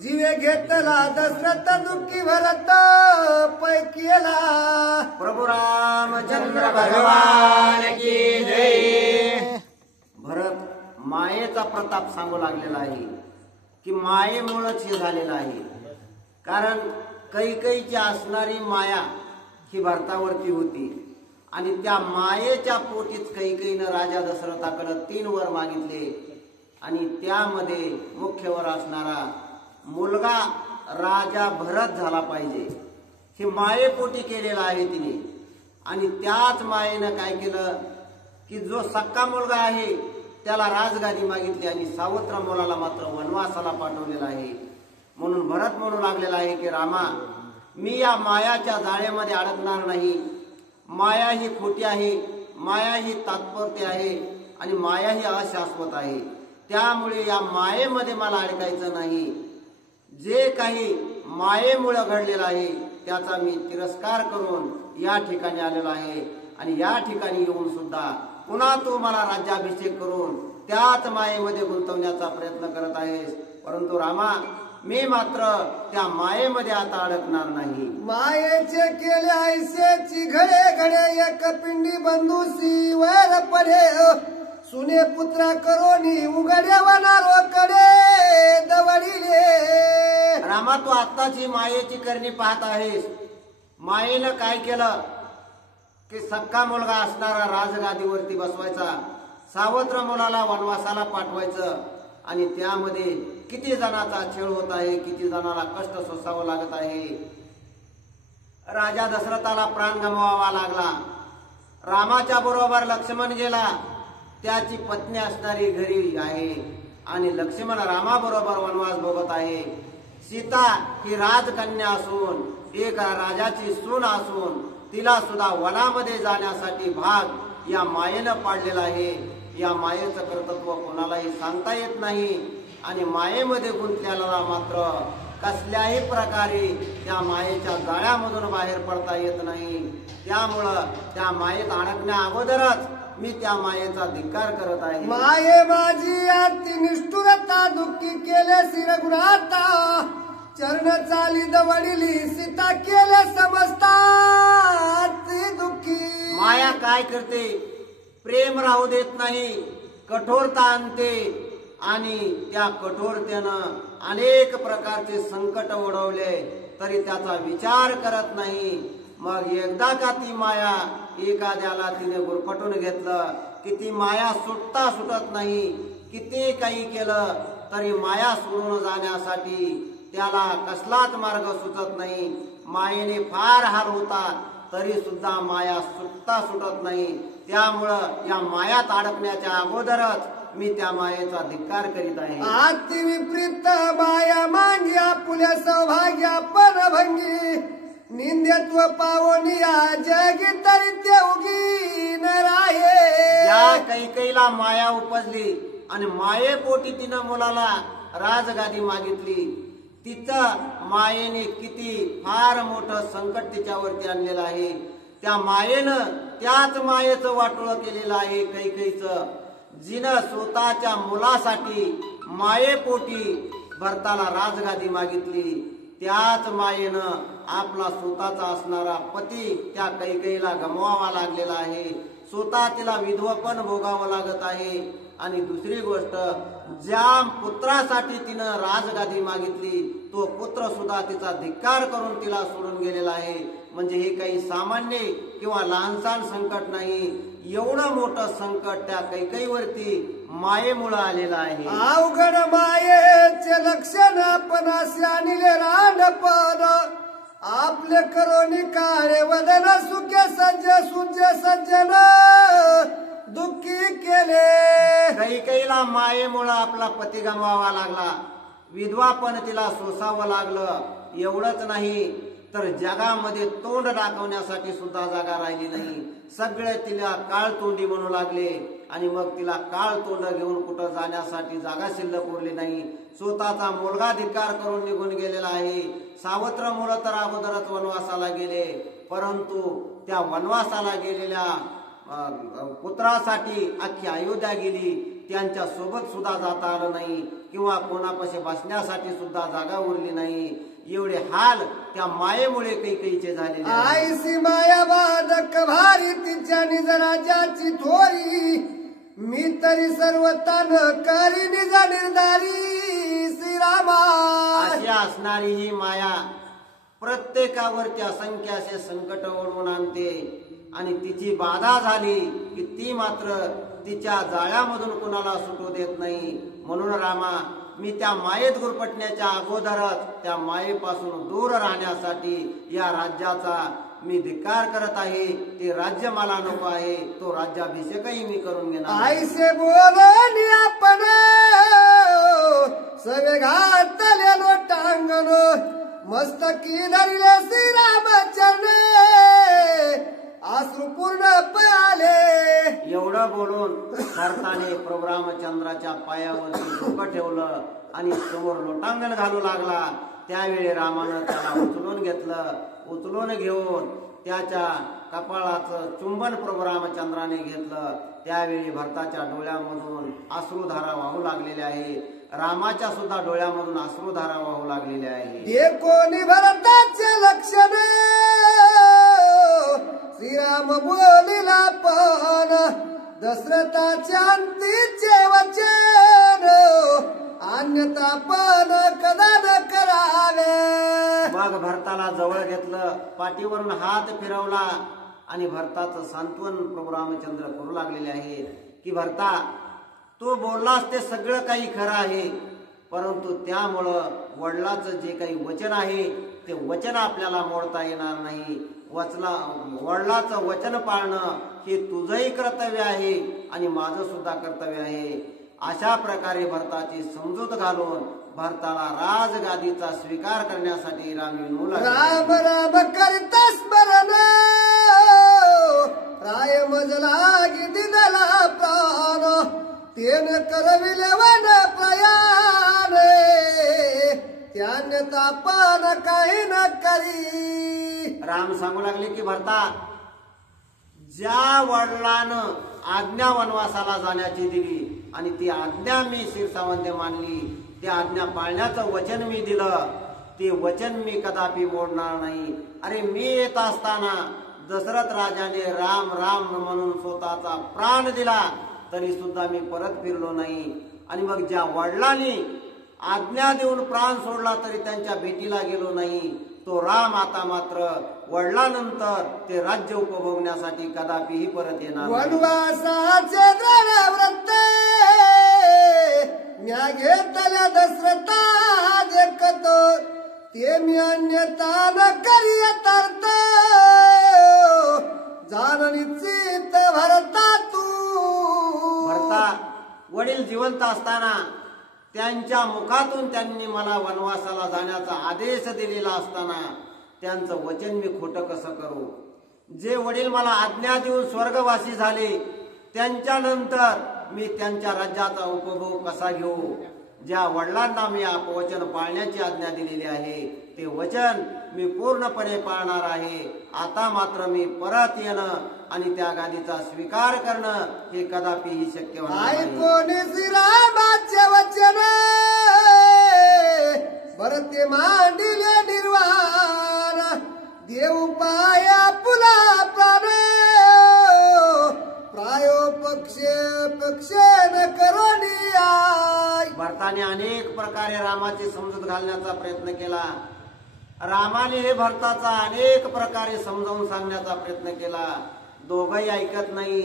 जीवे घेतला दशरथ दुःखी भरत पैकीला। प्रभु रामचंद्र भगवान की जय। भरत मायेचा प्रताप सांगू लागलेला आहे की मायेमुळेच हे झालेलं आहे। कारण कैकेयीची असणारी माया ही भरतावरती होती आणि त्या मायेच्या पोटीच कैकेयीनं राजा दशरथाकडे 3 वर मागितले आणि त्यामध्ये मुख्य वर असणारा मुलगा राजा भरत झाला पाहिजे हे मायेपोटी केलेलं आहे तिने। आणि त्याच मायेनं काय केलं की जो सक्का मुलगा आहे त्याला राजगादी मागितली आणि सावत्र मुलाला मात्र वनवासाला पाठवलेला आहे। म्हणून भरत म्हणू लागलेला आहे की रामा, मी या मायाच्या जाळ्यामध्ये अडकणार नाही। माया ही खोटी आहे, माया ही तात्पुरती आहे आणि माया ही अशाश्वत आहे। त्यामुळे या मायेमध्ये मला अडकायचं नाही। जे काही मायेमुळे घडलेलं आहे त्याचा मी तिरस्कार करून या ठिकाणी आलेलो आहे आणि या ठिकाणी येऊन सुद्धा पुन्हा तू मला राज्याभिषेक करून त्याच मायेमध्ये गुंतवण्याचा प्रयत्न करत आहेस। परंतु रामा, मी मात्र त्या मायेमध्ये आता अडकणार नाही। मायेचे केले ऐसेची घडे घडे एक पिंडी बंधुसी वर पडे सुने पुत्रा करोनी उघडे वनारो कडे दवडिले। रामा, तू आत्ताची मायेची करणी पाहत आहेस। मायेनं काय केलं की सक्का मुलगा असणारा राजगादीवरती बसवायचा, सावत्र मुलाला वनवासाला पाठवायचं आणि त्यामध्ये किती जणांचा छळ होत आहे, किती जणांना कष्ट सोसावं लागत आहे। राजा दशरथाला प्राण गमवावा लागला। रामाच्या बरोबर लक्ष्मण गेला, त्याची पत्नी असणारी घरी आहे आणि लक्ष्मण रामाबरोबर वनवास भोगत आहे। सीता ही राजकन्या असून, एक राजाची सून असून, तिला सुद्धा वनामध्ये जाण्यासाठी भाग या मायेनं पाडलेला आहे। या मायेचं कर्तृत्व कोणालाही सांगता येत नाही आणि मायेमध्ये गुंतलेला मात्र कसल्याही प्रकारे त्या मायेच्या जाळ्यामधून बाहेर पडता येत नाही। त्यामुळं त्या मायेत अडकण्या अगोदरच मी त्या मायेचा धिक्कार करत आहे। माये माझी अति निष्ठुरता दुःखी केले शिरगुणाता चरण चाली दवडिली सीता केले समजता दुःखी। माया काय करते? प्रेम राहू देत नाही, कठोरता आणते आणि त्या कठोरतेनं अनेक प्रकारचे संकट ओढवले तरी त्याचा विचार करत नाही। मग एकदा का ती माया एखाद्याला तिने गुरफटून घेतलं की ती माया सुटता सुटत नाही। किती काही केलं तरी माया सोडून जाण्यासाठी त्याला कसलाच मार्ग सुचत नाही। मायेने फार हाल होतात तरी सुद्धा माया सुटता सुटत नाही। त्यामुळं या मायात अडकण्याच्या अगोदरच मी त्या मायेचा धिक्कार करीत आहे। अति विपरीत माया मांगी आपुल्या सौभाग्या परभंगी निंदत्व पावनिया जगी तरी ते उगी न राहे। या कैकेयीला माया उपजली आणि मायेपोटी तिनं मुलाला राजगादी मागितली। तिचं मायेने किती फार मोठं संकट तिच्यावरती आणलेलं आहे। त्या मायेनं त्याच मायेचं वाटोळं केलेलं आहे कैकेयीचं, जिनं स्वतःच्या मुलासाठी मायेपोटी भरताला राजगादी मागितली। त्याच मायेनं आपला स्वतःचा असणारा पती त्या कैकेयीला गमवावा लागलेला आहे। स्वतः तिला विधवपण भोगावं लागत आहे। आणि दुसरी गोष्ट, ज्या पुत्रासाठी तिनं राजगादी मागितली तो पुत्र सुद्धा तिचा धिक्कार करून तिला सोडून गेलेला आहे। म्हणजे हे काही सामान्य किंवा लहानसहान संकट नाही, एवढं मोठं संकट त्या कैकेयीवरती मायेमुळे आलेलं आहे। अवघड मायेचे लक्षण पण असे आणले रांडपद आपले करोनी काळे वदन सुखे सज्जन दुःखी केले। कैकेयीला मायेमुळे आपला पती गमवावा लागला, विधवा पण तिला सोसावं लागलं। एवढंच नाही तर जगामध्ये तोंड दाखवण्यासाठी सुद्धा जागा राहिली नाही। सगळे तिला काळ तोंडी म्हणू लागले आणि मग तिला काळ तोंड घेऊन कुठं जाण्यासाठी जागा शिल्लक उरली नाही। स्वतःचा मुलगा धिक्कार करून निघून गेलेला आहे। सावत्र मुलं तर अगोदरच वनवासाला गेले, परंतु त्या वनवासाला गेलेल्या पुत्रासाठी अख्खी अयोध्या गेली। त्यांच्या सोबत सुद्धा जाता आलं नाही किंवा कोणापाशी बसण्यासाठी सुद्धा जागा उरली नाही. एवढे हाल त्या मायेमुळे कैकेयीचे झालेले आहेत. आईसी माया बाधक भारी तिच्या निज राजाची थोरी मी तरी सर्व तान करी निज निर्धारी श्रीरामा. अशी असणारी ही माया प्रत्येकावरती असंख्य असे संकट ओढवून आणते आणि तिची बाधा झाली की ती मात्र तिच्या जाळ्यामधून कुणाला सुटू देत नाही. म्हणून रामा, मी त्या मायेत गुरपटण्याच्या अगोदरच त्या मायेपासून दूर राहण्यासाठी या राज्याचा मी धिक्कार करत आहे. ते राज्य मला नको आहे. तो राज्याभिषेकही मी करून घेणार. आईसे बोलनी आपण सवे घातले लोटांगण मस्तकी धरले श्रीरामचरणे अश्रू पूर्ण पळाले. एवढं बोलून भरताने प्रभू रामचंद्राच्या पायावरती डोकं ठेवलं आणि समोर लोटांगण घालू लागला. त्यावेळी रामानं त्याला उचलून घेतलं. उचलून घेऊन त्याच्या कपाळाचं चुंबन प्रभू रामचंद्राने घेतलं. त्यावेळी भरताच्या डोळ्यामधून अश्रुधारा वाहू लागलेल्या आहे. रामाच्या सुद्धा डोळ्यामधून अश्रुधारा वाहू लागलेल्या आहे. ते कोणी भरताचे लक्षण श्रीराम बोलिला पण दशरथाच्या अंतीचे वचन अन्यथा पण कदा न करावे. मग भरताला जवळ घेतलं, पाठीवरून हात फिरवला आणि भरताचं सांत्वन प्रभू रामचंद्र करू लागलेले आहे की भरता, तू बोललास ते सगळं काही खरं आहे, परंतु त्यामुळं वडिलाचं जे काही वचन आहे ते वचन आपल्याला मोडता येणार नाही. वडिलाचं वचन पाळणं हे तुझंही कर्तव्य आहे आणि माझं सुद्धा कर्तव्य आहे. अशा प्रकारे भरताची समजूत घालून भरताला राजगादीचा स्वीकार करण्यासाठी राम विनू लागले. राम राम करिता स्मरण राय मजला दिदला प्राण तेन करविले वन प्रयाण त्याने तापन काही न करी. राम सांगू लागले की भरता, ज्या वडिलानं आज्ञा वनवासाला जाण्याची दिली आणि ती आज्ञा मी शिरसावंत मानली, त्या आज्ञा पाळण्याचं वचन मी दिलं, ते वचन मी कदापि मोडणार नाही. अरे मी येत असताना दशरथ राजाने राम राम म्हणून स्वतःचा प्राण दिला तरी सुद्धा मी परत फिरलो नाही. आणि मग ज्या वडिलांनी आज्ञा देऊन प्राण सोडला तरी त्यांच्या भेटीला गेलो नाही, तो राम आता मात्र वडिलांनंतर ते राज्य उपभोगण्यासाठी कदापिही परत येणार नाही. वनवासाचे व्रत म्या घेतल्या दशरथा देखतो ते मी अन्यथा न करी यथार्थ जाण निश्चित भरता तू. भरता, वडील जिवंत असताना त्यांच्या मुखातून त्यांनी मला वनवासाला जाण्याचा आदेश दिलेला असताना त्यांचं वचन मी खोटं कसं करू? जे वडील मला आज्ञा देऊन स्वर्गवासी झाले त्यांच्यानंतर मी त्यांच्या राज्याचा उपभोग कसा घेऊ? ज्या वडिलांना मी वचन पाळण्याची आज्ञा दिलेली आहे ते वचन मी पूर्णपणे पाळणार आहे. आता मात्र मी परत येणं आणि त्या गादीचा स्वीकार करणं हे कदापिही शक्य होणार नाही. ऐकोनी श्रीरामाचे वचन भरते मांडिले निर्वाण देऊ पाया पुला प्राण प्रायो पक्षे न करोनी आय. भरताने अनेक प्रकारे रामाची समजूत घालण्याचा प्रयत्न केला. रामाने हे भरताचा अनेक प्रकारे समजावून सांगण्याचा प्रयत्न केला. दोघंही ऐकत नाही.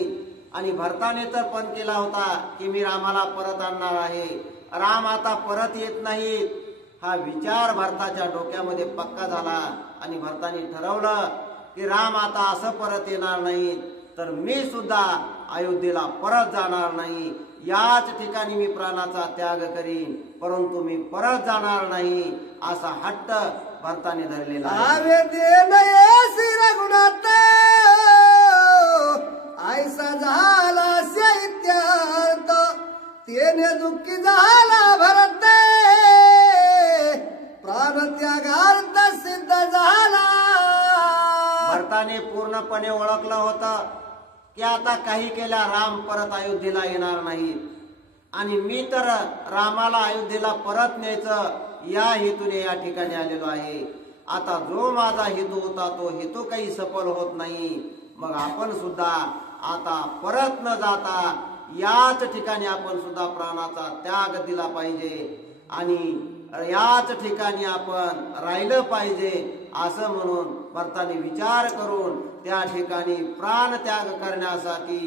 आणि भरताने तर पण केला होता की मी रामाला परत आणणार आहे, राम आता परत येत नाहीत. हा विचार भरताच्या डोक्यामध्ये पक्का झाला आणि भरताने ठरवलं की राम आता असं परत येणार नाहीत तर मी सुद्धा अयोध्येला परत जाणार नाही. याच ठिकाणी मी प्राणाचा त्याग करीन, परंतु मी परत जाणार नाही असा हट्ट भरताने धरलेला आहे. रघुनाथ ऐसा झाला इत्यार्थ तेने दुःखी झाला भरत प्राण त्यागार्थ सिद्ध झाला. भरताने पूर्णपणे ओळखलं होतं की आता काही केल्या राम परत अयोध्येला येणार नाहीत. आणि मी तर रामाला अयोध्येला परत न्यायचं या हेतूने या ठिकाणी आलेलो आहे. आता जो माझा हेतू होता तो हेतू काही सफल होत नाही. मग आपण सुद्धा आता परत न जाता याच ठिकाणी आपण सुद्धा प्राणाचा त्याग दिला पाहिजे आणि याच ठिकाणी आपण राहिलं पाहिजे असं म्हणून भरताने विचार करून त्या ठिकाणी प्राण त्याग करण्यासाठी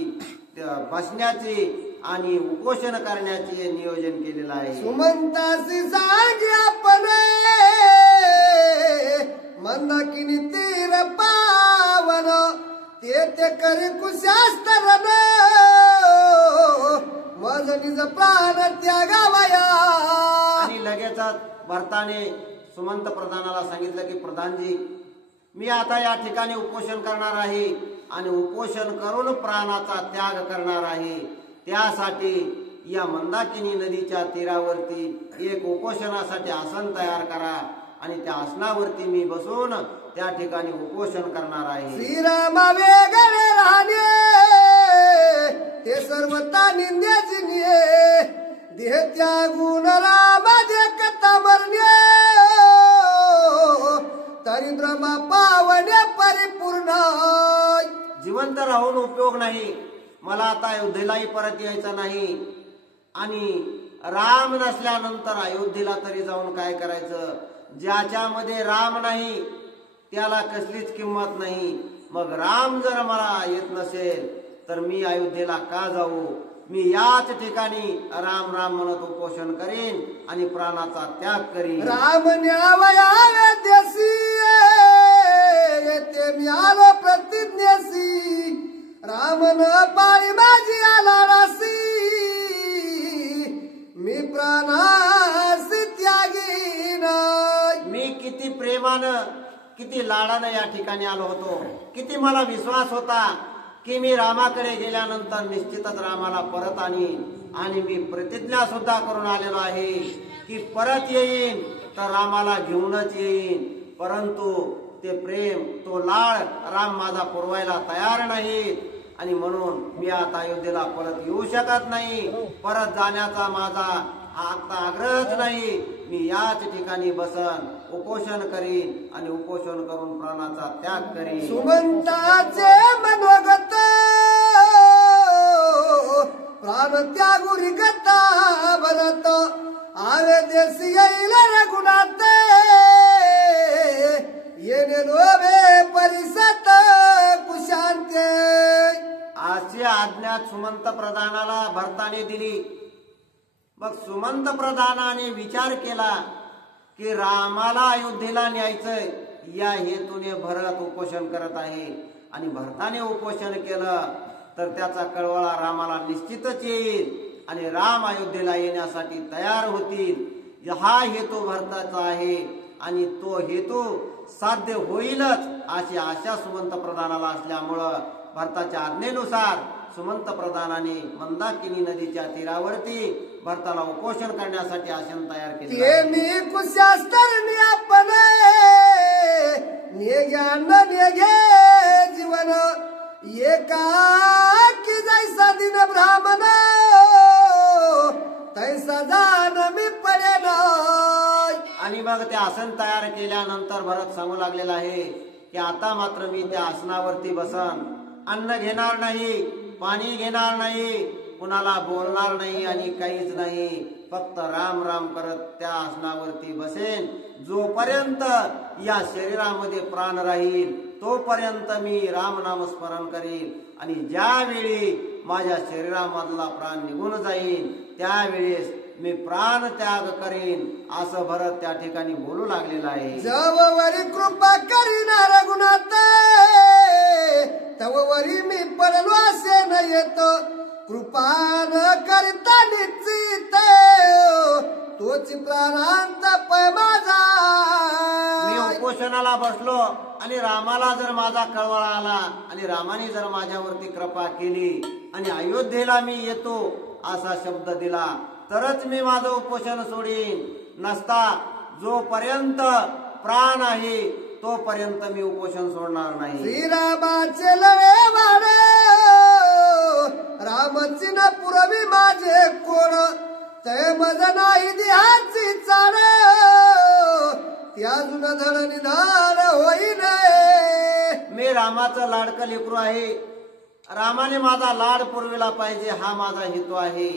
बसण्याची आणि उपोषण करण्याचे नियोजन केलेलं आहे. सुमंतासी सांगे आपण मंदाकिनी तीर पावन ते करी कुशास्त्र मज निज प्राण त्यागावया. आणि लगेचच भरताने सुमंत प्रधानाला सांगितलं की प्रधानजी, मी आता या ठिकाणी उपोषण करणार आहे आणि उपोषण करून प्राणाचा त्याग करणार आहे. त्यासाठी या मंदाकिनी नदीच्या तीरावरती एक उपोषणासाठी आसन तयार करा आणि त्या आसनावरती मी बसून त्या ठिकाणी उपोषण करणार आहे. श्रीरामा वेगळे राहणे ते सर्वता निंद्याची निये देह त्यागून रामा देखता मरणे तरी ब्रह्मा पावणे परिपूर्ण. जिवंत राहून उपयोग नाही. मला आता अयोध्येलाही परत यायचं नाही आणि राम नसल्यानंतर अयोध्येला तरी जाऊन काय करायचं. ज्याच्यामध्ये राम नाही त्याला कसलीच किंमत नाही. मग राम जर मला येत नसेल तर मी अयोध्येला का जाऊ. मी याच ठिकाणी राम राम म्हणत उपोषण करीन आणि प्राणाचा त्याग करीन. राम न्यावया देसी येते मी आलो प्रतिज्ञेसी राम न पाळी माझी आला रासी मी प्राणासी त्यागी नाही. मी किती प्रेमानं किती लाडानं या ठिकाणी आलो होतो. किती मला विश्वास होता की मी रामाकडे गेल्यानंतर निश्चितच रामाला परत आणीन आणि मी प्रतिज्ञा सुद्धा करून आलेलो आहे की परत येईन तर रामाला घेऊनच येईन. परंतु ते प्रेम तो लाड राम माझा पुरवायला तयार नाही आणि म्हणून मी आता अयोध्येला परत येऊ शकत नाही. परत जाण्याचा माझा आता आग्रहच नाही. मी याच ठिकाणी बसन उपोषण करीन आणि उपोषण करून प्राणाचा त्याग करीन. सुमंताचे मनोगत प्राण त्यागुरी गता भरत आवे देशी येईल रघुनाथ येणे लोभे परिसत कुशांते. अशी आज्ञा सुमंत प्रधानाला भरताने दिली. मग सुमंत प्रधानाने विचार केला की रामाला अयोध्येला न्यायचंय या हेतूने भरत उपोषण करत आहे आणि भरताने उपोषण केलं तर त्याचा कळवळा रामाला निश्चितच येईल आणि राम अयोध्येला येण्यासाठी तयार होतील. हा हेतू भरताचा आहे आणि तो हेतू साध्य होईलच अशी आशा सुमंत प्रधानाला असल्यामुळं भरताच्या आज्ञेनुसार सुमंत प्रधानाने मंदाकिनी नदीच्या तीरावरती भरताला उपोषण करण्यासाठी आसन तयार केले. मी कुशास्त्रनी आपण ज्ञान नेगे जीवन एकाकी जैसा दिन ब्राह्मण तैसा जाण मी पडेन. आणि मग ते आसन तयार केल्यानंतर भरत सांगू लागलेला आहे की आता मात्र मी त्या आसनावरती बसन. अन्न घेणार नाही, पाणी घेणार नाही, कुणाला बोलणार नाही आणि काहीच नाही. फक्त राम राम करत त्या आसनावरती बसेन. जोपर्यंत या शरीरामध्ये प्राण राहील तोपर्यंत मी राम नाम स्मरण करीन आणि ज्यावेळी माझ्या शरीरामधला प्राण निघून जाईल त्यावेळेस मी प्राण त्याग करीन असं भरत त्या ठिकाणी बोलू लागलेला आहे. जववरी कृपा करीना रघुनाथ तववरी मी पडलो असे न येत कृपा न करता निश्चित तोच प्राणांत पै माझा. मी उपोषणाला बसलो आणि रामाला जर माझा कळवळा आला आणि रामाने जर माझ्यावरती कृपा केली आणि अयोध्येला मी येतो असा शब्द दिला तरच मी माझं उपोषण सोडीन. नसता जोपर्यंत प्राण आहे तोपर्यंत मी उपोषण सोडणार नाही. श्रीरामाचे लवे वाड रामची न पुरवी माझे कोण तय मज नाही दिहाची चाड ती अजून धड निधान होईन मी रामाचं लाडकं लेकरू आहे. रामाने माझा लाड पुरविला पाहिजे हा माझा हेतू आहे.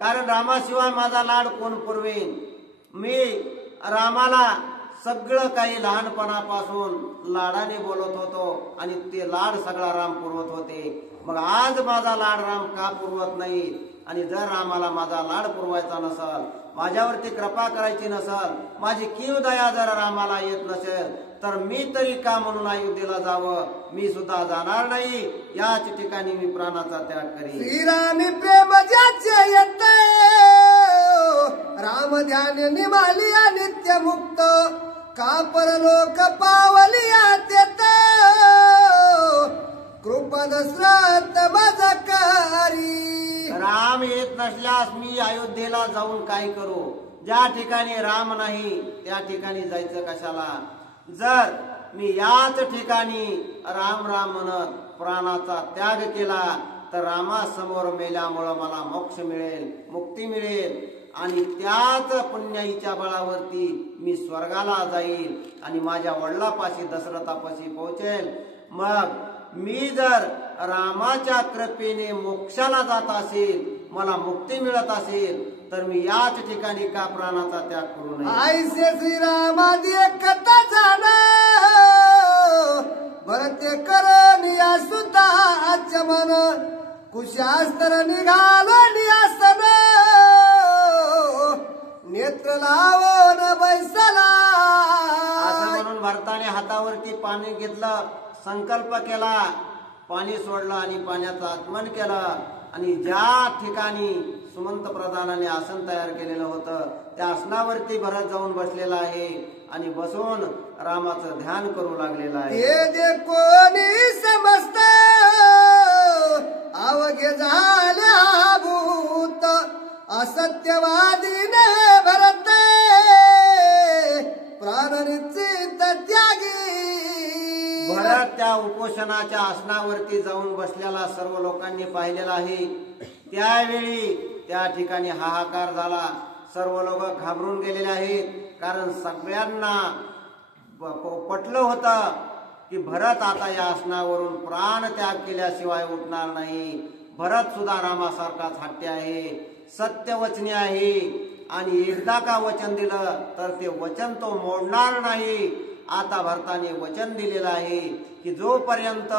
कारण रामाशिवाय माझा लाड कोण पुरवेन. मी रामाला सगळं काही लहानपणापासून लाडाने बोलत होतो आणि ते लाड सगळा राम पुरवत होते. मग आज माझा लाड राम का पुरवत नाही. आणि जर रामाला माझा लाड पुरवायचा नसल, माझ्यावरती कृपा करायची नसल, माझी कीव दया जर रामाला येत नसेल तर मी तरी का म्हणून अयोध्येला जावं. मी सुद्धा जाणार नाही. याच ठिकाणी मी प्राणाचा त्याग करीन. श्रीरामी प्रेम ज्याचे येते राम ध्यान निमालिया नित्य मुक्त का परलोक पावलिया तेत कृपा दशरथ मजकारी. राम येत नसल्यास मी अयोध्येला जाऊन काय करू. ज्या ठिकाणी राम नाही त्या ठिकाणी जायचं कशाला. जर मी याच ठिकाणी राम राम म्हणत प्राणाचा त्याग केला तर रामासमोर मेल्यामुळं मला मोक्ष मिळेल, मुक्ती मिळेल आणि त्याच पुण्याईच्या बळावरती मी स्वर्गाला जाईल आणि माझ्या वडिलापाशी दशरथापाशी पोहोचेल. मग मी जर रामाच्या कृपेने मोक्षाला जात असेल, मला मुक्ती मिळत असेल तर मी याच ठिकाणी का प्राणाचा त्याग करू नये. आईसे श्रीरामादी कथा जाना भरते करनिया सुद्धा आचमन कुशास्त्र निघालो नियासन नेत्र लावून बैसला. असं म्हणून भरताने हातावरती पाणी घेतलं, संकल्प केला, पाणी सोडलं आणि पाण्याचं आगमन केलं आणि ज्या ठिकाणी सुमंत प्रधानाने आसन तयार केलेलं होतं त्या आसनावरती भरत जाऊन बसलेला आहे आणि बसून रामाचं ध्यान करू लागलेलं आहे. हे दे कोणी समजत अवघे झाल्या भूत असत्यवादी न भरत प्राणनिश्चित त्यागी. भरत त्या उपोषणाच्या आसनावरती जाऊन बसलेला सर्व लोकांनी पाहिलेला आहे. त्यावेळी त्या ठिकाणी हाहाकार झाला. सर्व लोक घाबरून गेलेले आहेत. कारण सगळ्यांना पटलं होतं की भरत आता या आसनावरून प्राण त्याग केल्याशिवाय उठणार नाही. भरत सुद्धा रामासारखाच हट्टी आहे, सत्यवचनी आहे आणि एकदा का वचन दिलं तर ते वचन तो मोडणार नाही. आता भरताने वचन दिलेलं आहे की जोपर्यंत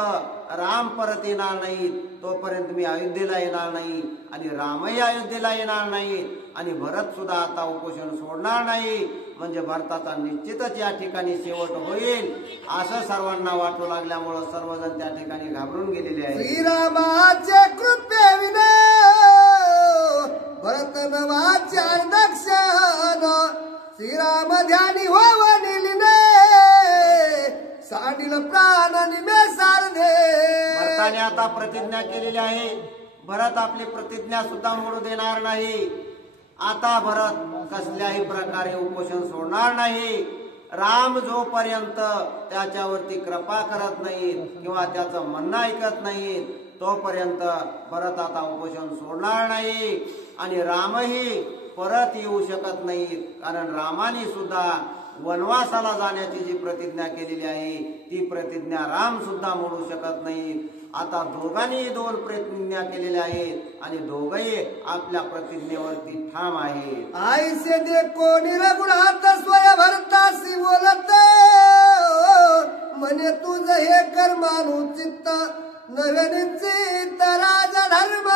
राम परत येणार नाही तोपर्यंत मी अयोध्येला येणार नाही आणि रामही अयोध्येला येणार नाही आणि भरत सुद्धा आता उपोषण सोडणार नाही. म्हणजे भरताचा निश्चितच या ठिकाणी शेवट होईल असं सर्वांना वाटू लागल्यामुळं सर्वजण त्या ठिकाणी घाबरून गेलेले आहेत. श्रीरामाचे कृपेविन भरत नवाचे दक्षण श्रीराम ध्यानी होवनिलिने सांडिल प्राण निमे सारधे. भरताने आता प्रतिज्ञा केलेली आहे. भरत आपली प्रतिज्ञा सुद्धा मोडू देणार नाही. आता भरत कसल्याही प्रकारे उपोषण सोडणार नाही. राम जोपर्यंत त्याच्यावरती कृपा करत नाहीत किंवा त्याचं म्हणणं ऐकत नाहीत तोपर्यंत भरत आता उपोषण सोडणार नाही आणि रामही परत येऊ शकत नाहीत. कारण रामाने सुद्धा वनवासाला जाण्याची जी प्रतिज्ञा केलेली आहे ती प्रतिज्ञा राम सुद्धा मोडू शकत नाहीत. आता दोघांनी दोन प्रतिज्ञा केलेल्या आहेत आणि दोघही आपल्या प्रतिज्ञेवरती ठाम आहेत. आईसे दे कोणी रघुनाथ स्वय भरतासी बोलत म्हणे तुझ हे कर्मानु चित्त नवनिश्चित राज धर्म.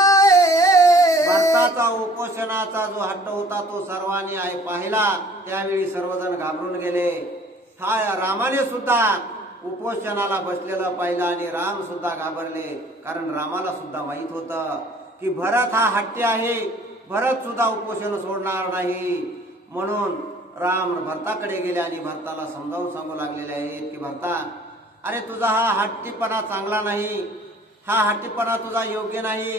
भरताचा उपोषणाचा जो हट्ट होता तो सर्वांनी पाहिला. त्यावेळी सर्वजण घाबरून गेले. रामाने सुद्धा उपोषणाला बसलेलं पाहिलं आणि राम सुद्धा घाबरले. कारण रामाला सुद्धा माहित होतं की भरत हा हट्टी आहे, भरत सुद्धा उपोषण सोडणार नाही. म्हणून राम भरताकडे गेले आणि भरताला समजावून सांगू लागलेले आहेत की भरता, अरे तुझा हा हट्टीपणा चांगला नाही, हा हट्टीपणा तुझा योग्य नाही.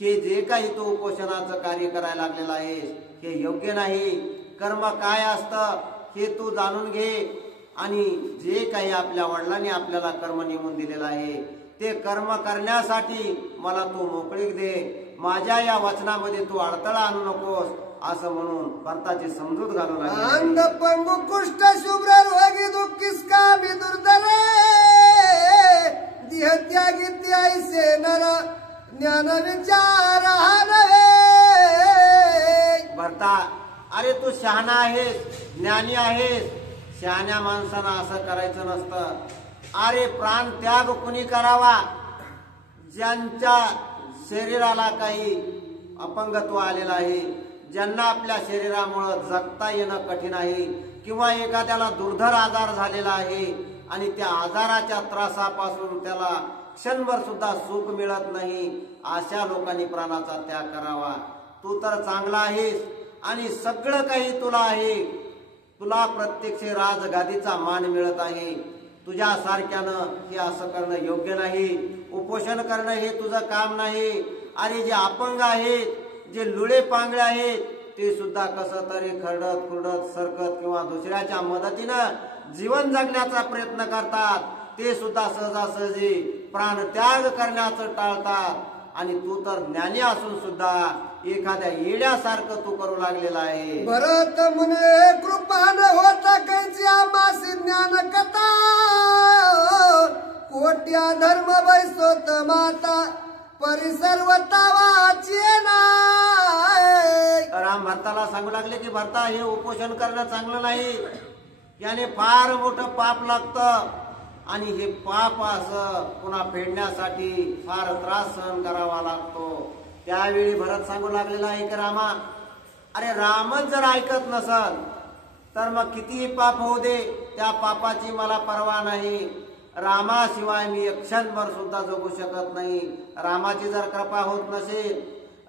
हे जे काही तू उपोषणाचं कार्य करायला लागलेला आहे हे योग्य नाही. कर्म काय असतं हे तू जाणून घे आणि जे काही आपल्या वडिलांनी आपल्याला कर्म नेमून दिलेलं आहे ते कर्म करण्यासाठी मला तू मोकळीक दे, माझ्या या वचनामध्ये तू अडथळा आणू नकोस असं म्हणून भरताची समजूत घालू लागली. अंग पंगु कुष्ठ शुभ्र रोगी दुःखीस कामी दुर्धरे देह त्यागी त्याईसे नर ज्ञान विचार नव्हे. भरता, अरे तू शहाणा आहेस, ज्ञानी आहेस. शहाण्या माणसानं असं करायचं नसतं. अरे प्राण त्याग कुणी करावा? ज्यांच्या शरीराला काही अपंगत्व आलेलं आहे, ज्यांना आपल्या शरीरामुळे जगता येणं कठीण आहे, किंवा एखाद्याला दुर्धर आजार झालेला आहे आणि त्या आजाराच्या त्रासापासून त्याला क्षणभर सुद्धा सुख मिळत नाही, अशा लोकांनी प्राणाचा त्याग करावा. तू तर चांगला आहेस आणि सगळं काही तुला आहे. तुला प्रत्यक्ष राजगादीचा मान मिळत आहे. तुझ्या सारख्यानं हे असं करणं योग्य नाही. उपोषण करणं हे तुझं काम नाही. आणि जे अपंग आहेत, जे लुळे पांगळे आहेत, ते सुद्धा कसं तरी खरडत खुरडत सरकत किंवा दुसऱ्याच्या मदतीनं जीवन जगण्याचा प्रयत्न करतात. ते सुद्धा सहजासहजी प्राणत्याग करण्याचं टाळतात. आणि तू तर ज्ञानी असून सुद्धा एखाद्या येड्यासारखं तू करू लागलेला आहे. भरत मुने कृपान होता कैची आमासी ज्ञान कथा कोट्या धर्म बैसोत माता परिसर्वता वाचे नाही. राम भरताला सांगू लागले की भरता, हे उपोषण करणं चांगलं नाही. याने फार मोठं पाप लागतं आणि हे पाप असं पुन्हा फेडण्यासाठी फार त्रास सहन करावा लागतो. त्यावेळी भरत सांगू लागलेला आहे की रामा, अरे रामच जर ऐकत नसल तर मग कितीही पाप होऊ दे, त्या पापाची मला पर्वा नाही. रामाशिवाय मी एक क्षणभर सुद्धा जगू शकत नाही. रामाची जर कृपा होत नसेल,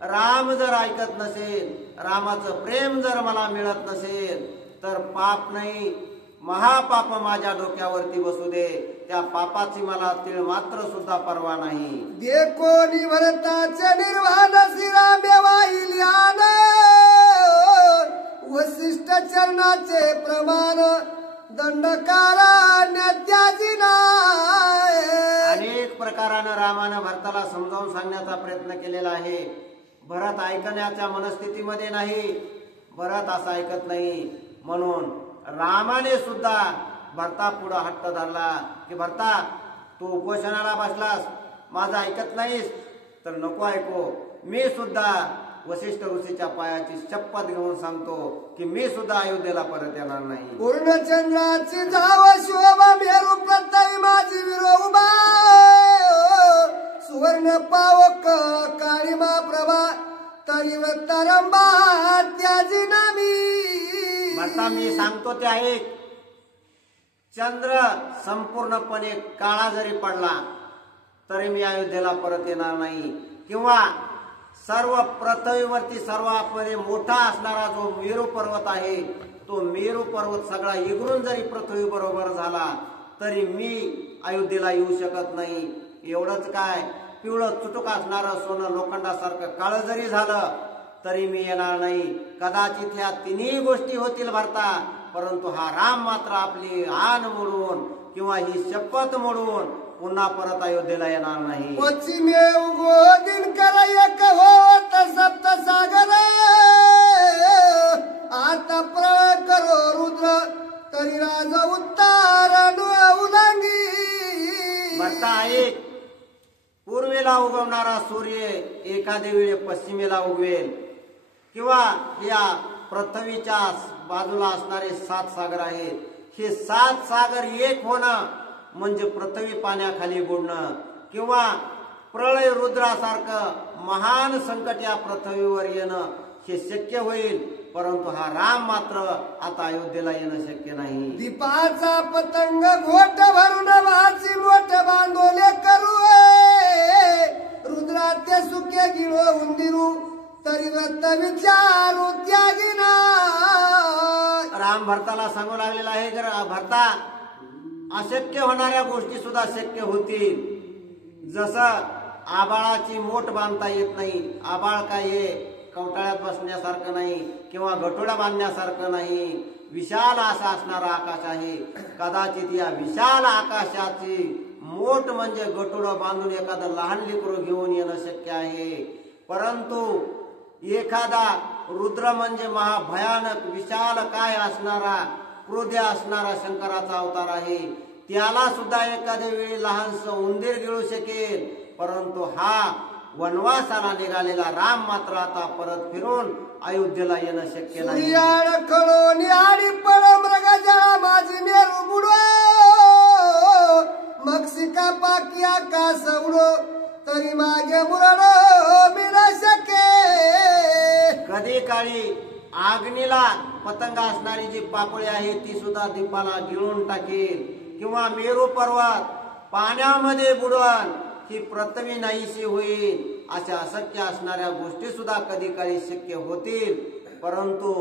राम जर ऐकत नसेल, रामाचं प्रेम जर मला मिळत नसेल, तर पाप नाही, महापाप माझ्या डोक्यावरती बसू दे, त्या पापाची मला तीळ मात्र सुद्धा पर्वा नाही. देखोनी भरताचे निर्वाण श्रीरामे वाहिल्यान वसिष्ठ चरणाचे प्रमाण दंडकाराने त्याजी नाही. अनेक प्रकारानं रामानं भरताला समजावून सांगण्याचा प्रयत्न केलेला आहे. भरत ऐकण्याच्या मनस्थितीमध्ये नाही. भरत असं ऐकत नाही. म्हणून रामाने सुद्धा भरता पुढे हट्ट धरला की भरता, तू उपोषणाला बसलास, माझं ऐकत नाहीस तर नको ऐकू. मी सुद्धा वसिष्ठ ऋषीच्या पायाची शपथ घेऊन सांगतो की मी सुद्धा अयोध्येला परत येणार नाही. पूर्णचंद्राची जाव शोभा मेरू प्रताई माझी विरोबा सुवर्ण पावक काळीमा प्रभा तरी तरंबा त्याजी नामी. भरता, मी सांगतो ते ऐक. चंद्र संपूर्णपणे काळा जरी पडला तरी मी अयोध्येला परत येणार नाही. किंवा सर्व पृथ्वीवरती सर्वात मोठा असणारा जो मेरू पर्वत आहे, तो मेरू पर्वत सगळा इगरून जरी पृथ्वी बरोबर झाला तरी मी अयोध्येला येऊ शकत नाही. एवढंच काय, पिवळं चुटुक असणारं सोनं लोखंडासारखं काळं जरी झालं तरी मी येणार नाही. कदाचित ह्या तिन्ही गोष्टी होतील भरता, परंतु हा राम मात्र आपली आन मोडून किंवा ही शपथ मोडून पुन्हा परत अयोध्येला येणार नाही. पश्चिमे उगो दिनकर एक होत सप्त सागर आता प्रळय करो रुद्र तरी राज उत्तर उलांगी. भरता ऐक, पूर्वेला उगवणारा सूर्य एखाद्या वेळी पश्चिमेला उगवेल, किंवा या पृथ्वीच्या बाजूला असणारे 7 सागर आहेत, हे 7 सागर एक होणं म्हणजे पृथ्वी पाण्याखाली बुडणं, किंवा प्रळय रुद्रासारखं महान संकट या पृथ्वीवर येणं हे शक्य होईल. परंतु हा राम मात्र आता अयोध्येला येणं शक्य नाही. दीपाचा पतंग घोट भरून वाची मोठ बांधोले करू रुद्रात्य सुखे गिळो उंदिरू तरी व्रत विचारू त्यागिना. राम भरताला सांगू लागलेला आहे की भरता, अशक्य होणाऱ्या गोष्टी सुद्धा शक्य होतील. जसं आबाळाची मोठ बांधता येत नाही. आबाळ काय हे कवटाळ्यात बसण्यासारखं नाही किंवा गठोडा बांधण्यासारखं नाही. विशाल असा असणारा आकाश आहे. कदाचित या विशाल आकाशाची मोठ म्हणजे गटुडं बांधून एखादं लहान लेकरू घेऊन येणं शक्य आहे, परंतु एखादा रुद्र म्हणजे महाभयानक विशाल काय असणारा क्रोधी असणारा शंकराचा अवतार आहे, त्याला सुद्धा एखाद्या वेळी लहानसं उंदीर गिळू शकेल, परंतु हा वनवासाला निघालेला राम मात्र आता परत फिरून अयोध्येला येणं शक्य नाही. आणि पण मृगजळा माझी मेरू बुडो मक्षिका पाकी आकाश उडो तरी मागे मुरडो मी न शके. कधी काळी आग्नीला पतंग असणारी जी पापळी आहे ती सुद्धा दीपाला गिळून टाकेल, किंवा मेरू पर्वत पाण्यामध्ये बुडवण ही पृथ्वी नाहीशी होईल. अशा अशक्य असणाऱ्या गोष्टी सुद्धा कधी काळी शक्य होतील, परंतु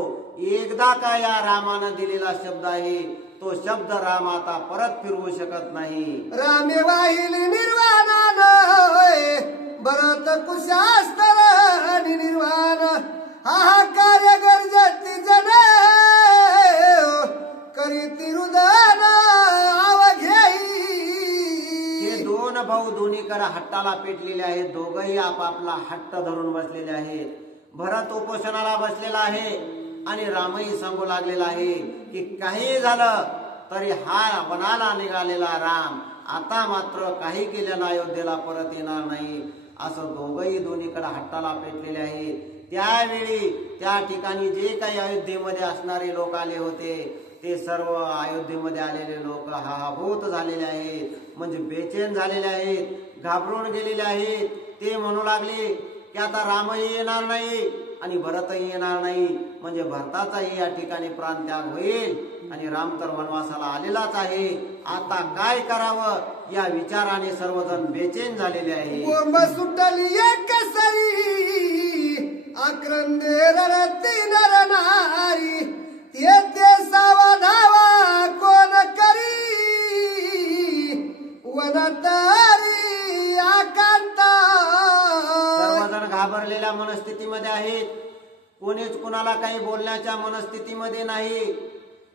एकदा का या रामानं दिलेला शब्द आहे तो शब्द राम आता परत फिरवू शकत नाही. रामे वाहिली निर्वाणान भरत कुशास्त्र निर्वाण हाहाकार गरजती जन करीती रुदन अवघेई. हे दोन भाऊ दोन्हीकडे हट्टाला पेटलेले आहेत, दोघही आपापला हट्ट धरून बसलेले आहेत. भरत उपोषणाला बसलेला आहे आणि रामही सांगू लागलेला आहे की काही झालं तरी हा वनाला निघालेला राम आता मात्र काही केल्यानं अयोध्येला परत येणार नाही, असं दोघही दोन्हीकडे हट्टाला पेटलेले आहेत. त्यावेळी त्या ठिकाणी जे काही अयोध्येमध्ये असणारे लोक आले होते ते सर्व अयोध्येमध्ये आलेले लोक हाहाभूत झालेले आहेत, म्हणजे बेचैन झालेले आहेत, घाबरून गेलेले आहेत. ते म्हणू लागले की आता रामही येणार नाही आणि भरतही येणार नाही, म्हणजे भरताचाही या ठिकाणी प्राणत्याग होईल आणि राम तर वनवासाला आलेलाच आहे. आता काय करावं या विचाराने सर्वजण बेचैन झालेले आहे. सुटली एक सरी आक्रंदे ररती नरनारी ते सावधावा कोण करी वनतारी आकांता. सर्वजण घाबरलेल्या मनस्थितीमध्ये आहेत, कोणीच कुणाला काही बोलण्याच्या मनस्थितीमध्ये नाही.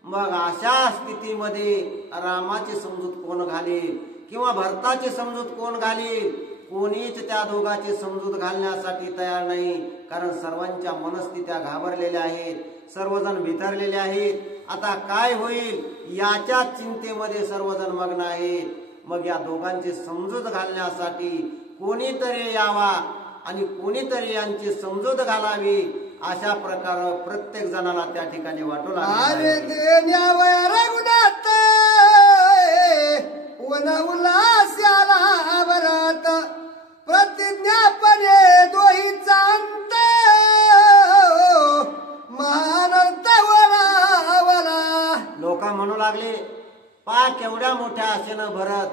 मग अशा स्थितीमध्ये रामाची समजूत कोण घालील किंवा भरताची समजूत कोण घालील? कोणीच त्या दोघांची समजूत घालण्यासाठी तयार नाही, कारण सर्वांच्या मनस्थित्या घाबरलेल्या आहेत, सर्वजण भितरलेले आहेत. आता काय होईल याच्या चिंतेमध्ये सर्वजण मग्न आहेत. मग या दोघांची समजूत घालण्यासाठी कोणीतरी यावा आणि कोणीतरी यांची समजूत घालावी, अशा प्रकार प्रत्येक जणाला त्या ठिकाणी वाटू लागले. रघुनाथ वन उल्हास्याला भरत प्रतिज्ञापने दोहीचा अंत महानंत वळावला. लोक म्हणू लागले, पा केवढ्या मोठ्या आशेनं भरत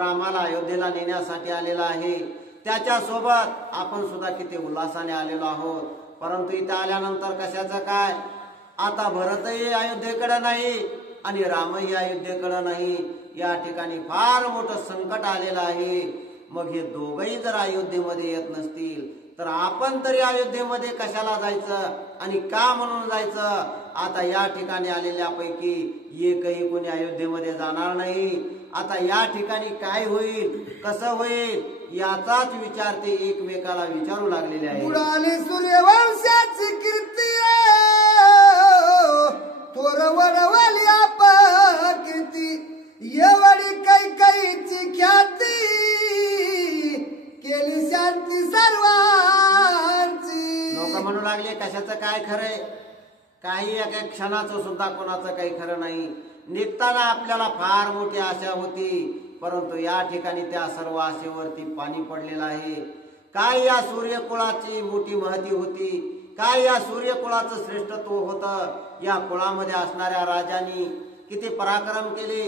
रामाला अयोध्येला नेण्यासाठी आलेला आहे, त्याच्या सोबत आपण सुद्धा किती उल्हासाने आलेलो आहोत, परंतु इथे आल्यानंतर कशाचं काय? आता भरतही अयोध्येकडे नाही आणि रामही अयोध्येकडे नाही, या ठिकाणी फार मोठं संकट आलेलं आहे. मग हे दोघही जर अयोध्येमध्ये येत नसतील तर आपण तरी अयोध्येमध्ये कशाला जायचं आणि का म्हणून जायचं? आता या ठिकाणी आलेल्यापैकी एकही कोणी अयोध्येमध्ये जाणार नाही. आता या ठिकाणी काय होईल, कसं होईल याचाच विचार ते एकमेकाला विचारू लागलेले आहे. बुडाली सूर्यवंशाची कीर्ती तोरवडवली अपकीर्ती एवढी कैकईची ख्याती केली शांती सर्वांची. लोक म्हणू लागले, कशाचं काय खरंय? काही एका क्षणाचं सुद्धा कोणाचं काही खरं नाही. निघताना आपल्याला फार मोठी आशा होती, परंतु या ठिकाणी त्या सर्व आशेवरती पाणी पडलेलं आहे. काय या सूर्यकुळाची मोठी महती होती, काय या सूर्यकुळाचं श्रेष्ठत्व होतं. या कुळामध्ये असणाऱ्या राजांनी किती पराक्रम केले,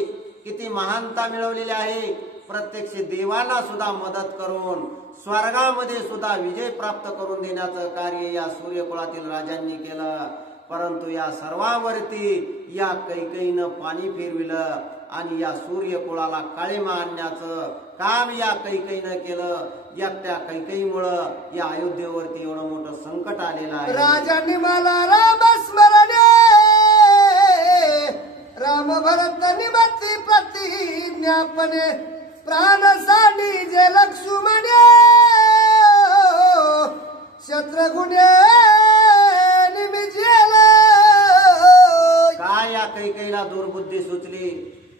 किती महानता मिळवलेली आहे. प्रत्यक्ष देवाला सुद्धा मदत करून स्वर्गामध्ये सुद्धा विजय प्राप्त करून देण्याचं कार्य या सूर्यकुळातील राजांनी केलं. परंतु या सर्वांवरती या कैकेयीनं पाणी फिरविलं आणि या सूर्यकुळाला काळीमा आणण्याचं काम या कैकेयीनं केलं. या त्या कैकेयीमुळं या अयोध्येवरती एवढं मोठं संकट आलेलं आहे. राजांनी मला राम स्मरणे राम भरत निमती प्रतिज्ञापने प्राणसाठी जे लक्ष्मणे शत्रुघ्ने निमिजेल. काय या कैकेयीला दुर्बुद्धी सुचली,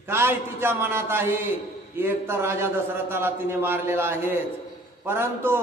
काय तिच्या मनात आहे. एक तर राजा दशरथाला तिने मारलेला आहेच, परंतु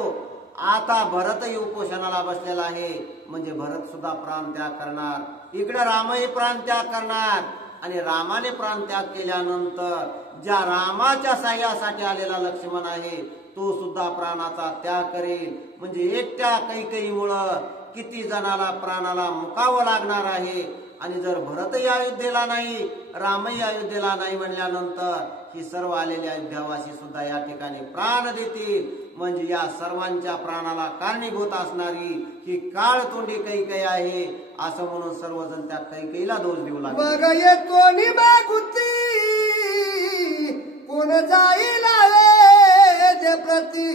आता भरतही उपोषणाला बसलेला आहे. म्हणजे भरत सुद्धा प्राणत्याग करणार, इकडे रामही प्राणत्याग करणार. आणि रामाने प्राणत्याग केल्यानंतर ज्या रामाच्या साह्यासाठी आलेला लक्ष्मण आहे तो सुद्धा प्राणाचा त्याग करेल. म्हणजे एकट्या कैकेयीमुळं किती जणाला प्राणाला मुकावं लागणार आहे. आणि जर भरतही अयोध्येला नाही, रामही अयोध्येला नाही म्हणल्यानंतर ही सर्व आलेले अयोध्यावासी सुद्धा या ठिकाणी प्राण देतील. म्हणजे या सर्वांच्या प्राणाला कारणीभूत असणारी ही काळतोंडी कैकेयी आहे असं म्हणून सर्वजण त्या कैकेयीला दोष देऊ लागले. मग येतो निमागुती कोण जाईल ते प्रती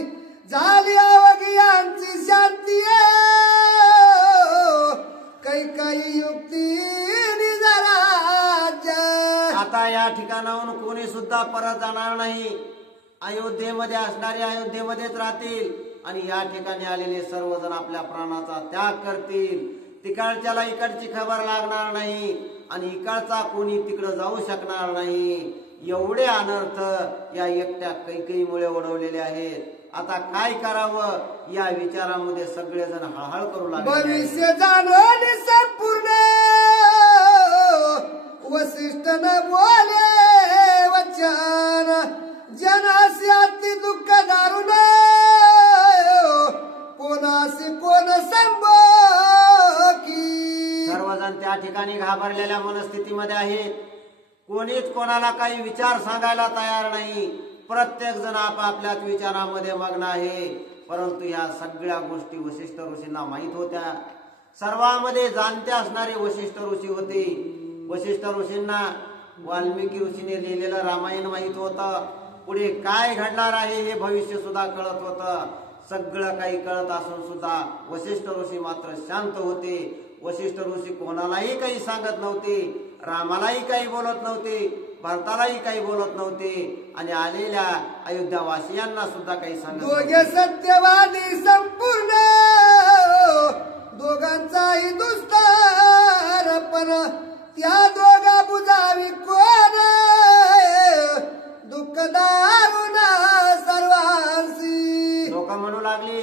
झाली अवघी यांची शांती. कैकेयी युक्ती आता या ठिकाणाहून कोणी सुद्धा परत जाणार नाही. अयोध्येमध्ये असणारे अयोध्येमध्येच राहतील आणि या ठिकाणी आलेले सर्वजण आपल्या प्राणाचा त्याग करतील. तिकडच्याला इकडची खबर लागणार नाही आणि इकडचा कोणी तिकडं जाऊ शकणार नाही. एवढे अनर्थ या एकट्या कैकेयीमुळे ओढवलेले आहेत. आता काय करावं या विचारामध्ये सगळेजण हळहळ करू लागले. भविष्य जाणून संपूर्ण वसिष्ठ न बोले वचन जनासी अति दुःख दारुण कोणासी कोण संभोगी. सर्वजण त्या ठिकाणी घाबरलेल्या मनस्थितीमध्ये आहेत. कोणीच कोणाला काही विचार सांगायला तयार नाही. प्रत्येक जण आपापल्याच विचारामध्ये मग्न आहे. परंतु या सगळ्या गोष्टी वसिष्ठ ऋषींना माहित होत्या. सर्वांमध्ये जाणते असणारे वसिष्ठ ऋषी होते. वसिष्ठ ऋषींना वाल्मिकी ऋषीने लिहिलेलं रामायण माहित होतं. पुढे काय घडणार आहे हे भविष्य सुद्धा कळत होतं. सगळं काही कळत असून सुद्धा वसिष्ठ ऋषी मात्र शांत होते. वसिष्ठ ऋषी कोणालाही काही सांगत नव्हते, रामालाही काही बोलत नव्हते, भरतालाही काही बोलत नव्हते आणि आलेल्या अयोध्यावासियांना सुद्धा काही सांगत नव्हते. दोघे सत्यवादी संपूर्ण दोघांचाही दुस्तर पण त्या दोघा बुजावी कोण दुःख दारुण सर्वांसी. लोक म्हणू लागले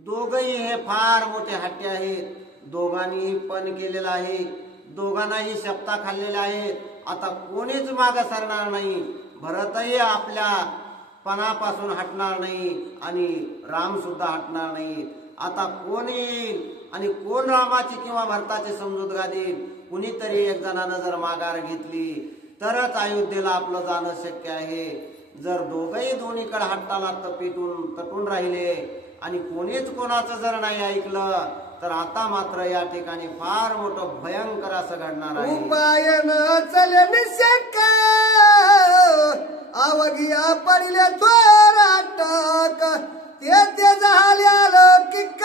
दोघही हे फार मोठे हट्टी आहेत. दोघांनीही पण केलेलं आहे, दोघांनाही शपथा खाल्लेल्या आहेत. आता कोणीच माग सरणार नाही. भरतही आपल्या पणापासून हटणार नाही आणि राम सुद्धा हटणार नाही. आता कोण येईल आणि कोण रामाची किंवा भरताची समजूत घालील. कुणीतरी एक जणानं जर माघार घेतली तरच अयोध्येला आपलं जाणं शक्य आहे. जर दोघही दोन्हीकडे हट्टाला तटून राहिले आणि कोणीच कोणाचं जर नाही ऐकलं तर आता मात्र या ठिकाणी फार मोठं भयंकर असं घडणार आहे. उपाय न चले निशंक अवघिया पडले थोराटक ते झाल्या किक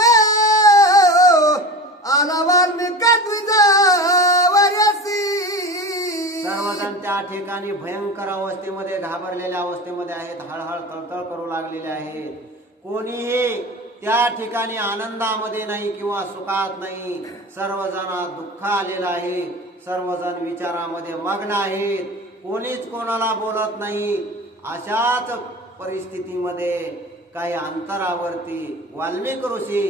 आला वाल्मिका सर्वजण त्या ठिकाणी भयंकर अवस्थेमध्ये घाबरलेल्या अवस्थेमध्ये आहेत. हळहळ तळतळ करू लागलेले आहेत. कोणीही त्या ठिकाणी आनंदामध्ये नाही किंवा सुखात नाही. सर्वजण दुःख आलेलं आहे. सर्वजण विचारामध्ये मग्न आहेत. कोणीच कोणाला बोलत नाही. अशाच परिस्थितीमध्ये काही अंतरावरती वाल्मिक ऋषी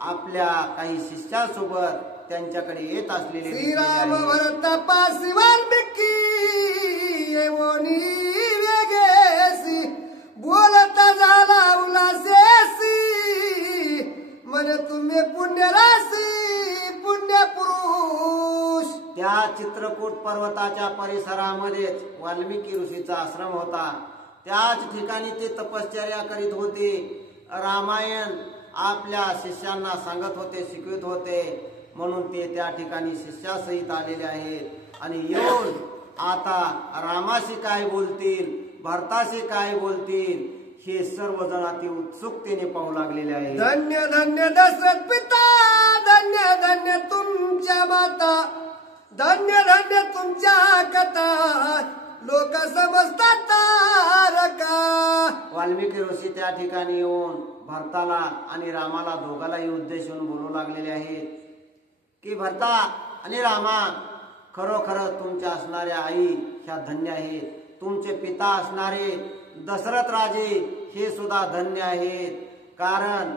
आपल्या काही शिष्यासोबत त्यांच्याकडे येत असलेले श्रीराम भरत पासी वाल्मिकी येवोनी वेगेसी बोलता झाला उलासेसी म्हणे तुम्ही पुण्य राशी पुण्य पुरुष. त्या चित्रकूट पर्वताच्या परिसरामध्येच वाल्मिकी ऋषीचा आश्रम होता. त्याच ठिकाणी ते तपश्चर्या करीत होते. रामायण आपल्या शिष्यांना सांगत होते, शिकवित होते. म्हणून ते त्या ठिकाणी शिष्यासहित आलेले आहेत आणि येऊन आता रामाशी काय बोलतील, भरताशी काय बोलतील हे सर्वजण अति उत्सुकतेने पाहू लागलेले आहेत. धन्य धन्य दशरथ पिता, धन्य धन्य तुमच्या माता, धन्य धन्य तुमच्या कथा लोक समजतात तारका ऋषी त्या ठिकाणी येऊन भरताला आणि रामाला दोघालाही उद्देशून बोलू लागलेले आहेत की भरता आणि रामा, खरोखर तुमच्या असणाऱ्या आई ह्या धन्य आहेत. तुमचे पिता असणारे दशरथ राजे हे सुद्धा धन्य आहेत. कारण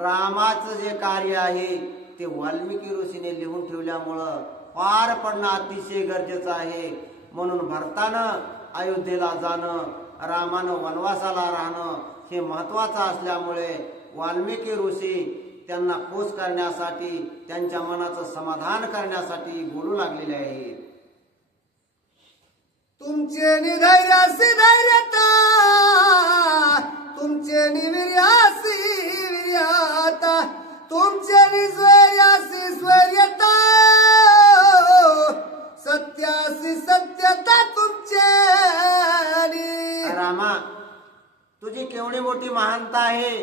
रामाचं जे कार्य आहे ते वाल्मिकी ऋषीने लिहून ठेवल्यामुळं पार पडणं अतिशय गरजेचं आहे. म्हणून भरतानं अयोध्येला जाणं, रामानं वनवासाला राहणं हे महत्वाचं असल्यामुळे वाल्मिकी ऋषी त्यांना खुश करण्यासाठी, त्यांच्या मनाचं समाधान करण्यासाठी बोलू लागलेले आहेत. तुमचे निधैर्यासी धैर्यता, तुमचे निवीर्यासी वीर्यता, तुमचे निस्वैर्यासी स्वैर्यता, सत्यासी सत्यता तुमचे. रामा, तुझी केवढी मोठी महानता आहे.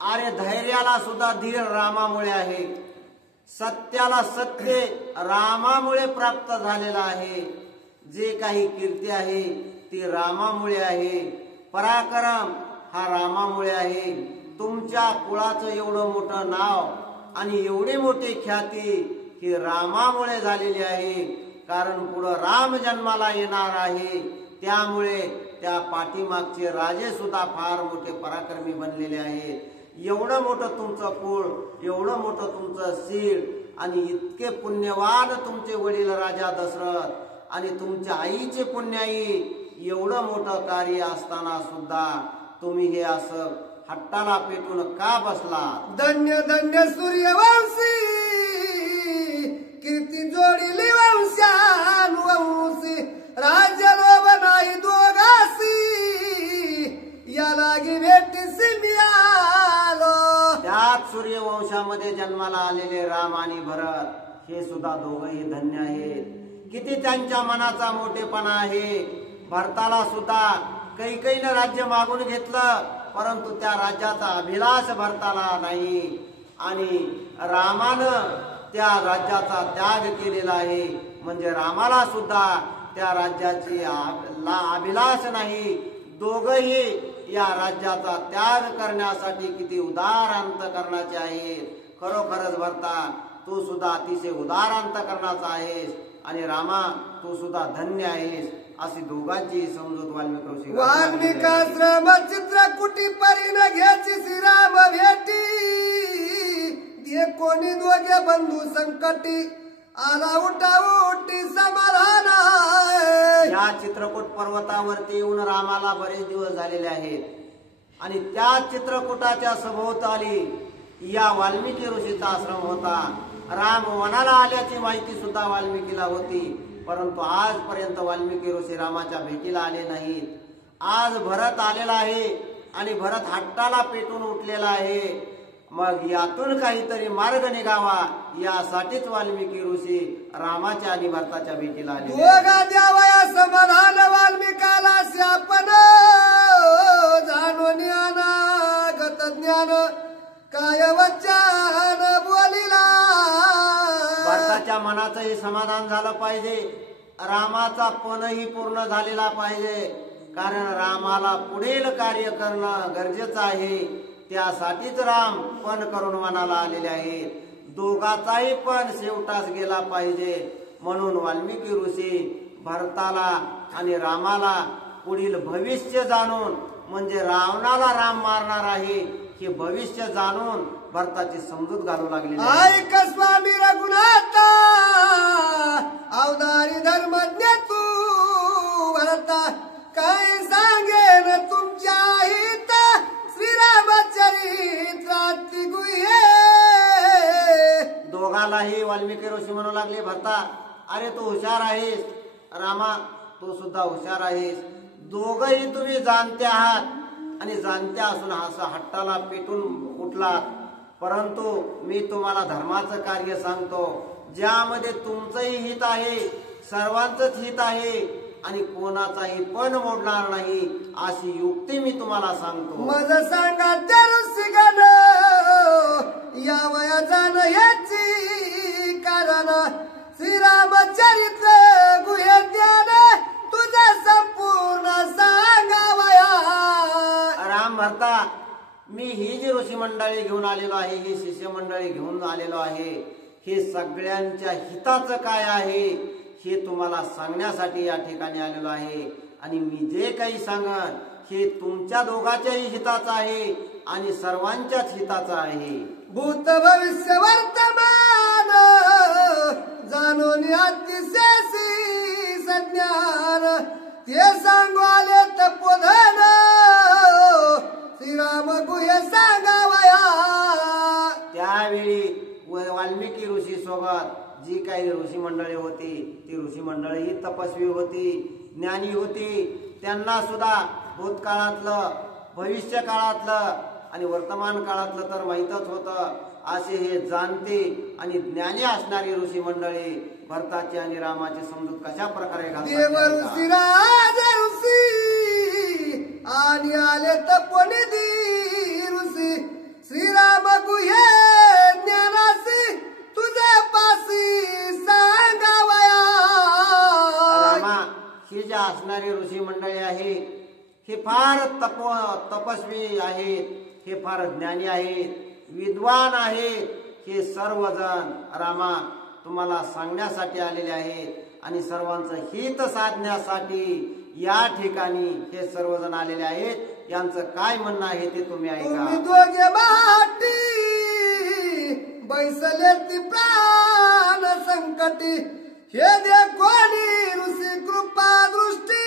अरे धैर्याला सुद्धा धीर रामामुळे आहे. सत्याला सत्य रामामुळे प्राप्त झालेला आहे. जे काही कीर्ती आहे ती रामामुळे आहे. पराक्रम हा रामामुळे आहे. तुमच्या कुळाचं एवढं मोठं नाव आणि एवढी मोठी ख्याती ही रामामुळे झालेली आहे. कारण पुढं राम जन्माला येणार आहे. त्यामुळे त्या पाठीमागचे राजे सुद्धा फार मोठे पराक्रमी बनलेले आहेत. एवढं मोठं तुमचं कुळ, एवढं मोठं तुमचं शीळ आणि इतके पुण्यवान तुमचे वडील राजा दशरथ आणि तुमच्या आईचे पुण्याई, एवढं मोठं कार्य असताना सुद्धा तुम्ही हे असं हट्टाला पेटून का बसला. धन्य धन्य सूर्यवंशी, कीर्ती जोडिली वंशानुवंशी, राज्य लोभ नाही दोघासी, या लागी भेटीसी मिळालो. त्याच सूर्यवंशामध्ये जन्माला आलेले राम आणि भरत हे सुद्धा दोघंही धन्य आहेत. किती त्यांच्या मनाचा मोठेपणा आहे. भरताला सुद्धा कैकेयीनं राज्य मागून घेतलं, परंतु त्या राज्याचा अभिलाष भरताला नाही. आणि रामानं त्या राज्याचा त्याग केलेला आहे. म्हणजे रामाला सुद्धा त्या राज्याची अभिलाष नाही. दोघही या राज्याचा त्याग करण्यासाठी किती उदार अंतकरणाचे आहेत. खरोखरच भरता, तू सुद्धा अतिशय उदार अंतकरणाचा आहेस आणि रामा, तू सुद्धा धन्य आहेस. अशी दोघांची समजूत वाल्मिक ऋषी. वाल्मिकाश्रम चित्रकुटी परीन घ्यायची श्रीराम भेटी, ते कोणी दोघे बंधू संकटी, आला उठा उठी समाधान. या चित्रकूट पर्वतावरती येऊन रामाला बरेच दिवस झालेले आहेत आणि त्या चित्रकूटाच्या सभोवताली या वाल्मिकी ऋषीचा आश्रम होता. राम वनाला आल्याची माहिती सुद्धा वाल्मिकीला होती, परंतु आजपर्यंत वाल्मिकी ऋषी रामाच्या भेटीला आले नाहीत. आज भरत आलेला आहे आणि भरत हट्टाला पेटून उठलेला आहे. मग यातून काहीतरी मार्ग निघावा यासाठीच वाल्मिकी ऋषी रामाच्या आणि भरताच्या भेटीला आले. दोघा द्यावया समाधान वाल्मिकाला शापन, जाणून अनागत ज्ञान काय वचन बोलिला. भरताच्या मनाचंही समाधान झालं पाहिजे, रामाचा पणही पूर्ण झालेला पाहिजे. कारण रामाला पुढील कार्य करणं गरजेचं आहे. त्यासाठीच राम पण करून मनाला आलेले आहेत. दोघाचाही पण शेवटाच गेला पाहिजे. म्हणून वाल्मिकी ऋषी भरताला आणि रामाला पुढील भविष्य जाणून, म्हणजे रावणाला राम मारणार आहे हे भविष्य जाणून भरताची समजूत घालू लागली. ऐक स्वामी रघुनाथ, अवतारी धर्मज्ञ तू भरता, काय सांगेन तुमच्या हित श्रीरामचरित्राती गुह्ये. दोघालाही वाल्मिकी ऋषी म्हणू लागले, भरता अरे तू हुशार आहेस, रामा तू सुद्धा हुशार आहेस. दोघही तुम्ही जाणते आहात आणि जाणते असून असं हट्टाला पेटून उठलात. परंतु मी तुम्हाला धर्माचं कार्य सांगतो, ज्यामध्ये तुमचंही हित आहे, सर्वांचंच हित आहे आणि कोणाचाही पण मोडणार नाही अशी युक्ती मी तुम्हाला सांगतो. मज सांगा त्या गण या वया जाण याची कारण, श्रीरामचरित्र गुह्य ज्ञान तुझा संपूर्ण सांगावया. राम मंडळी घेऊन आलेलो आहे, ही शिष्य मंडळी घेऊन आलेलो आहे, हे सगळ्यांच्या हिताचं काय आहे हे तुम्हाला सांगण्यासाठी या ठिकाणी आलेलो आहे. आणि मी जे काही सांगन हे तुमच्या दोघांच्याही हिताचं आहे आणि सर्वांच्याच हिताचं आहे. भूत भविष्य वर्तमान जाणून अतिशयसी सज्ञान ते सांगू आले तपोधन श्रीराम गुहे सांगावया. त्यावेळी वाल्मिकी ऋषी सोबत जी काही ऋषी मंडळी होती ती ऋषी मंडळी ही तपस्वी होती, ज्ञानी होती. त्यांना सुद्धा भूतकाळातलं, भविष्य काळातलं आणि वर्तमान काळातलं तर माहीतच होतं. असे हे जाणते आणि ज्ञानी असणारी ऋषी मंडळी भरताची आणि रामाची समजूत कशा प्रकारे देव ऋषी राज ऋषी आणि आले तपोनिधी ऋषी श्रीराम गुहे ज्ञानासी तुझ्या पासी सांगावया. रामा, ही जे असणारी ऋषी मंडळी आहे हे फार तपस्वी आहेत, हे फार ज्ञानी आहेत, विद्वान आहेत. हे सर्वजण रामा तुम्हाला सांगण्यासाठी आलेले आहेत आणि सर्वांचं हित साधण्यासाठी या ठिकाणी हे सर्वजण आलेले आहेत. यांचं काय म्हणणं आहे ते तुम्ही ऐका. तुम्ही दोघे माटी बैसले ती प्राण संकटी हे दे कोणी ऋषी कृपा दृष्टी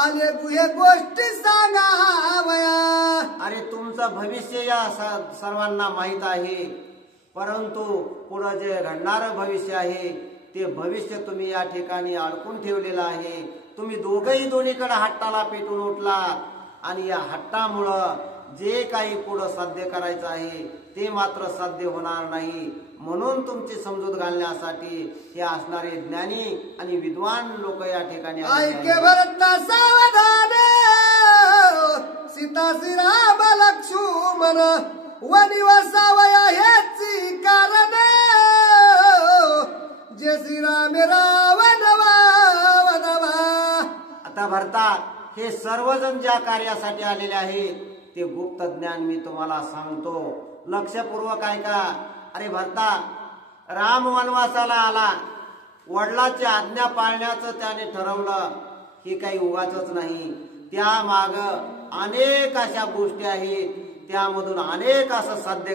आले गुहे गोष्टी सांगावया. अरे तुमचं भविष्य या सर्वांना माहित आहे, परंतु पुढे जे घडणारं भविष्य आहे ते भविष्य तुम्ही या ठिकाणी अडकून ठेवलेलं आहे. तुम्ही दोघंही दोन्हीकडे हट्टाला पेटून उठलात आणि या हट्टामुळं जे काही पुढं साध्य करायचं आहे ते मात्र साध्य होणार नाही. म्हणून तुमची समजूत घालण्यासाठी हे असणारे ज्ञानी आणि विद्वान लोक या ठिकाणी ऐके भरता सावधान सीता श्रीराम लक्ष्मण वनिवासावया ह्याची कारण जे श्रीराम रावण वावनवा. आता भरता हे सर्वजण ज्या कार्यासाठी आलेले आहेत ते गुप्त ज्ञान मी तुम्हाला सांगतो, लक्षपूर्वक ऐका. अरे भरता, राम वनवासाला आला, वडिलांची आज्ञा पाळण्याचं त्याने ठरवलं. हे काही उगाचच नाही, त्या माग अनेक अशा गोष्टी आहेत, त्यामधून अनेक असं साध्य